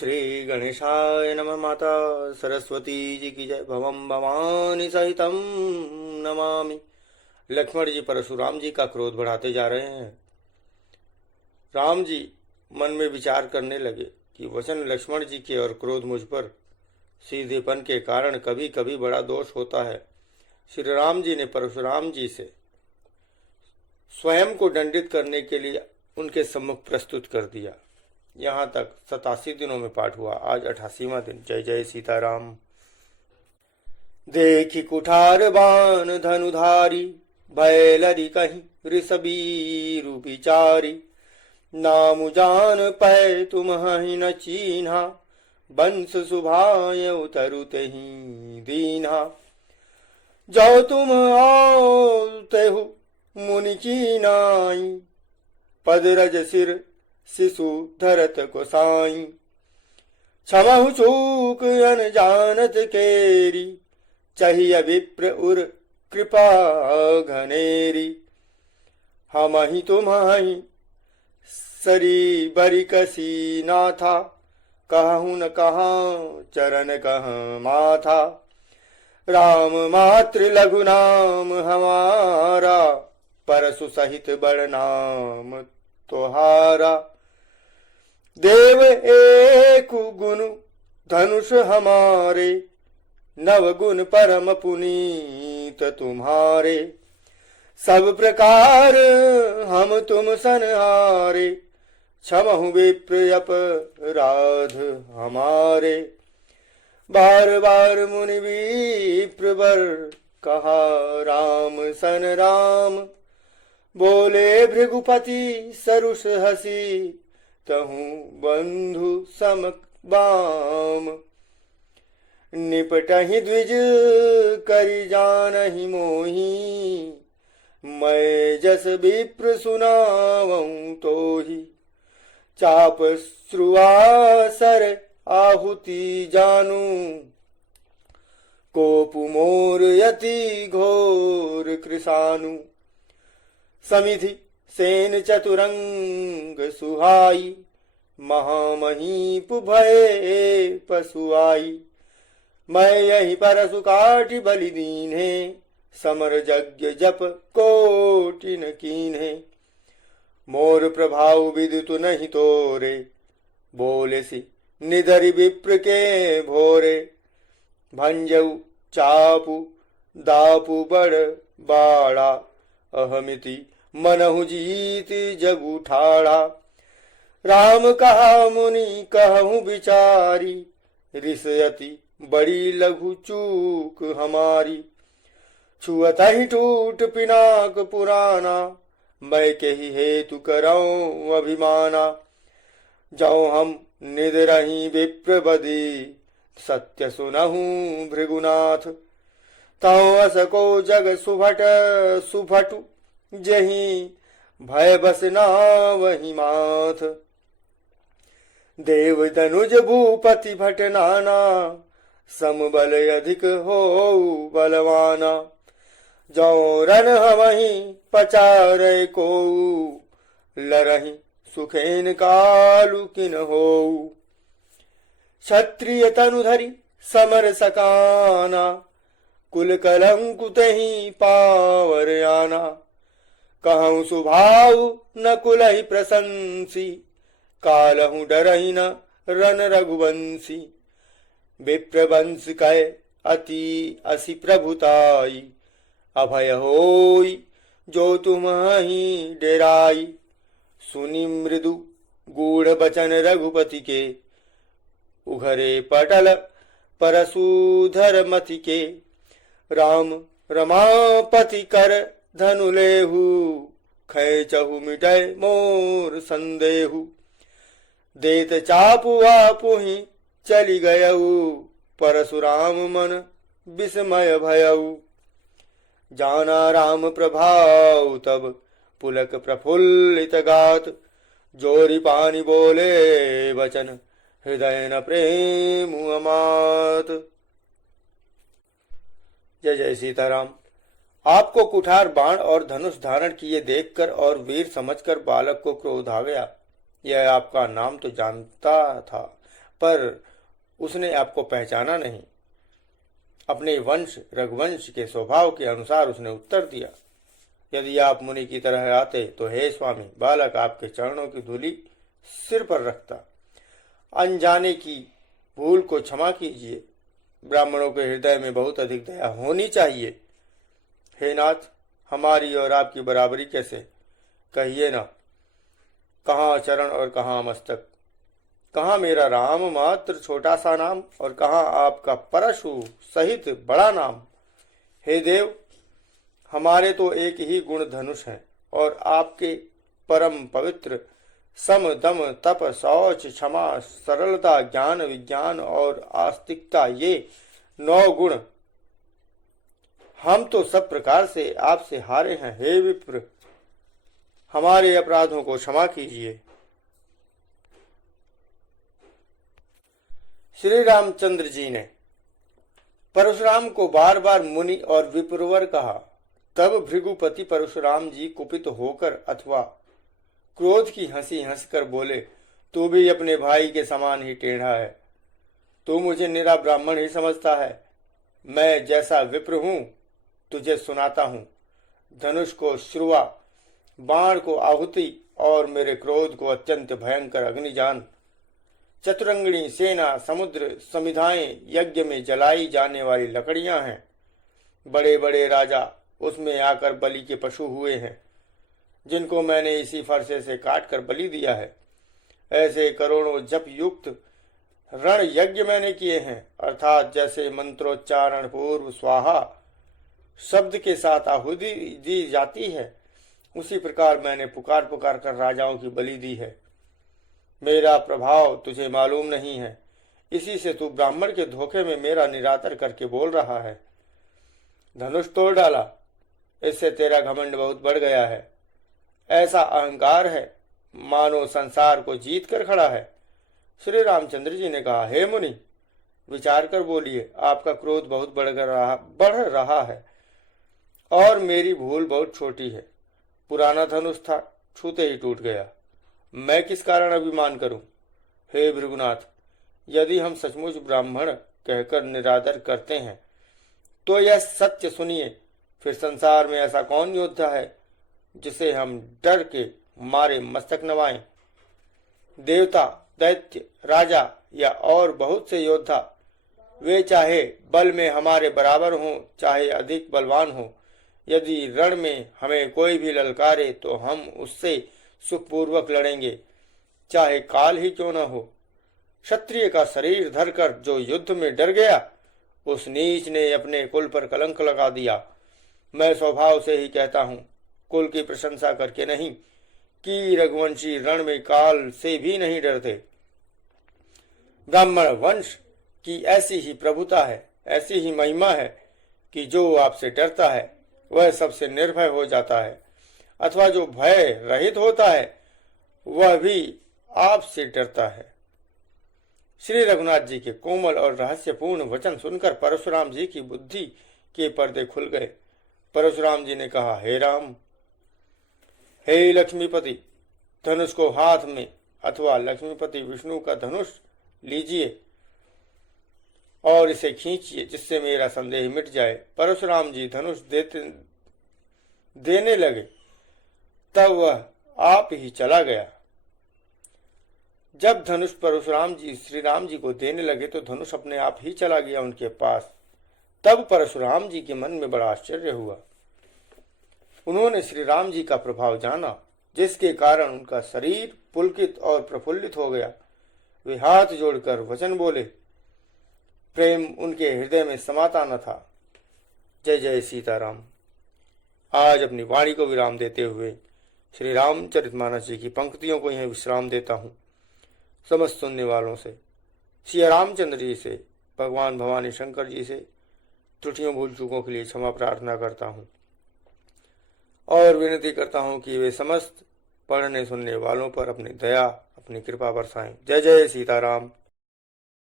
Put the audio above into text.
श्री गणेशाय नमः। माता सरस्वती जी की जय। भवम भवानी सहितम नमामि। लक्ष्मण जी परशुराम जी का क्रोध बढ़ाते जा रहे हैं। राम जी मन में विचार करने लगे कि वचन लक्ष्मण जी के और क्रोध मुझ पर सीधेपन के कारण कभी कभी बड़ा दोष होता है। श्री राम जी ने परशुराम जी से स्वयं को दंडित करने के लिए उनके सम्मुख प्रस्तुत कर दिया। यहाँ तक 87 दिनों में पाठ हुआ। आज 88वां दिन। जय जय सीताराम। देखी कुठार बाण धनुधारी, भय लरी कहीं ऋषबीरु बिचारी। नाम जान पै तुम हहि न चीन्हा, बंस सुभाय उतरु तेहि दीन्हा। जो तुम आओ तेहु मुनि की नाई, पद रज सिर शिशु धरत को साई। क्षमहु चूक अनजानत केरी, चाहिए विप्र उर कृपा घनेरी। हमहि तुम्हि सरी बरी कसी नाथा, कहूँ न कहाँ चरण कह माथा। राम मातृ लघु नाम हमारा, परसु सहित बड़ नाम तोहारा। देव एक गुण धनुष हमारे, नव गुण परम पुनीत तुम्हारे। सब प्रकार हम तुम सनहारे, क्षमहु विप्र अपराध हमारे। बार बार मुनि विप्र वर कहा, राम सन राम। बोले भृगुपति सरुष हसी, तहु बंधु सम बाम। निपटहि द्विज करि जानहि मोही, मैं जस विप्र सुनावऊं तोहि। चाप श्रुआसर आहुति जानू, कोपु मोर यति घोर कृशानु। समिधि सेन चतुरंग सुहाई, महामहीप भय पशुआई। मैं यही परसु काटि बलि दीन्हे, समर यज्ञ जप कोटिन कीन्हे। मोर प्रभाव विदितु नहीं तोरे, बोले सी निधरि विप्र के भोरे। भंजऊ चापु दापु बड़ बाड़ा, अहमिति मनहु जीत जगु ठाड़ा। राम कहा मुनि कहूँ विचारी, ऋषयति बड़ी लघु चूक हमारी। छुअत ही टूट पिनाक पुराना, मैं केहि हेतु करऊं अभिमाना। जाऊं हम निद रही विप्र बदी, सत्य सुनहूं भृगुनाथ। ताऊ असको जग सुभट सुभटु, जही भय बसना वही माथ। देव धनुज भूपति भट नाना, समबल अधिक हो बलवाना। जो रन हमहि पचारे को, लरहि सुखेन कालु किन होऊ। क्षत्रिय तनुधरि समर सकाना, कुल कलंकु तहि पावर आना। कहूँ सुभाव न कुलहि प्रशंसी, कालहु डरहि न रन रघुवंशी। विप्र वंश कै अति असि प्रभुताई, अभय होई जो तुम्हि डेराई। सुनि मृदु गूढ़ बचन रघुपति के, उघरे पटल परशुधर मति के। राम रमापति कर धनु लेहु, खैचहु मिटै मोर संदेहु। देत चापु आपुहि चली गयऊ, परशुराम मन विस्मय भयऊ। जाना राम प्रभाव तब पुलक प्रफुल्लित गात, जोरी पानी बोले वचन हृदय न प्रेम अमात। जय जय सीताराम। आपको कुठार बाण और धनुष धारण किए देखकर और वीर समझकर बालक को क्रोध आ गया। यह आपका नाम तो जानता था, पर उसने आपको पहचाना नहीं। अपने वंश रघुवंश के स्वभाव के अनुसार उसने उत्तर दिया, यदि आप मुनि की तरह आते तो हे स्वामी, बालक आपके चरणों की धूलि सिर पर रखता। अनजाने की भूल को क्षमा कीजिए। ब्राह्मणों के हृदय में बहुत अधिक दया होनी चाहिए। हे नाथ, हमारी और आपकी बराबरी कैसे? कहिए ना, कहाँ चरण और कहाँ मस्तक, कहाँ मेरा राम मात्र छोटा सा नाम और कहाँ आपका परशु सहित बड़ा नाम। हे देव, हमारे तो एक ही गुण धनुष है और आपके परम पवित्र सम दम तप शौच क्षमा सरलता ज्ञान विज्ञान और आस्तिकता, ये 9 गुण। हम तो सब प्रकार से आपसे हारे हैं। हे विप्र, हमारे अपराधों को क्षमा कीजिए। श्री रामचंद्र जी ने परशुराम को बार बार मुनि और विप्रवर कहा। तब भृगुपति परशुराम जी कुपित होकर अथवा क्रोध की हंसी हंसकर बोले, तू भी अपने भाई के समान ही टेढ़ा है। तू मुझे निरा ब्राह्मण ही समझता है। मैं जैसा विप्र हूं तुझे सुनाता हूं। धनुष को श्रुवा, बाण को आहुति और मेरे क्रोध को अत्यंत भयंकर अग्नि जान। चतुरंगिणी सेना, समुद्र, समिधाएं, यज्ञ में जलाई जाने वाली लकड़ियां हैं। बड़े बड़े राजा उसमें आकर बलि के पशु हुए हैं, जिनको मैंने इसी फरसे से काट कर बलि दिया है। ऐसे करोड़ों जप युक्त रण यज्ञ मैंने किए हैं, अर्थात जैसे मंत्रोच्चारण पूर्व स्वाहा शब्द के साथ आहुति दी जाती है, उसी प्रकार मैंने पुकार पुकार कर राजाओं की बलि दी है। मेरा प्रभाव तुझे मालूम नहीं है, इसी से तू ब्राह्मण के धोखे में मेरा निरादर करके बोल रहा है। धनुष तोड़ डाला, इससे तेरा घमंड बहुत बढ़ गया है। ऐसा अहंकार है मानो संसार को जीत कर खड़ा है। श्री रामचंद्र जी ने कहा, हे मुनि, विचार कर बोलिए। आपका क्रोध बहुत बढ़ रहा है और मेरी भूल बहुत छोटी है। पुराना धनुष था, छूते ही टूट गया। मैं किस कारण अभिमान करूं? हे भृगुनाथ, यदि हम सचमुच ब्राह्मण कहकर निरादर करते हैं तो यह सत्य सुनिए, फिर संसार में ऐसा कौन योद्धा है जिसे हम डर के मारे मस्तक नवाएं? देवता, दैत्य, राजा या और बहुत से योद्धा, वे चाहे बल में हमारे बराबर हों चाहे अधिक बलवान हों, यदि रण में हमें कोई भी ललकारे तो हम उससे सुखपूर्वक लड़ेंगे, चाहे काल ही क्यों न हो। क्षत्रिय का शरीर धरकर जो युद्ध में डर गया, उस नीच ने अपने कुल पर कलंक लगा दिया। मैं स्वभाव से ही कहता हूँ, कुल की प्रशंसा करके नहीं, कि रघुवंशी रण में काल से भी नहीं डरते। ब्राह्मण वंश की ऐसी ही प्रभुता है, ऐसी ही महिमा है कि जो आपसे डरता है वह सबसे निर्भय हो जाता है, अथवा जो भय रहित होता है वह भी आपसे डरता है। श्री रघुनाथ जी के कोमल और रहस्यपूर्ण वचन सुनकर परशुराम जी की बुद्धि के पर्दे खुल गए। परशुराम जी ने कहा, हे राम, हे लक्ष्मीपति, धनुष को हाथ में अथवा लक्ष्मीपति विष्णु का धनुष लीजिए और इसे खींचिए, जिससे मेरा संदेह मिट जाए। परशुराम जी धनुष देने लगे, तब वह आप ही चला गया। जब धनुष परशुराम जी श्री राम जी को देने लगे तो धनुष अपने आप ही चला गया उनके पास। तब परशुराम जी के मन में बड़ा आश्चर्य हुआ। उन्होंने श्री राम जी का प्रभाव जाना, जिसके कारण उनका शरीर पुलकित और प्रफुल्लित हो गया। वे हाथ जोड़कर वचन बोले। प्रेम उनके हृदय में समाता न था। जय जय सीताराम। आज अपनी वाणी को विराम देते हुए श्री रामचरितमानस जी की पंक्तियों को यह विश्राम देता हूँ। समस्त सुनने वालों से, श्री रामचंद्र जी से, भगवान भवानी शंकर जी से त्रुटियों भूल चूकों के लिए क्षमा प्रार्थना करता हूँ और विनती करता हूँ कि वे समस्त पढ़ने सुनने वालों पर अपनी दया, अपनी कृपा बरसाएं। जय जय सीताराम।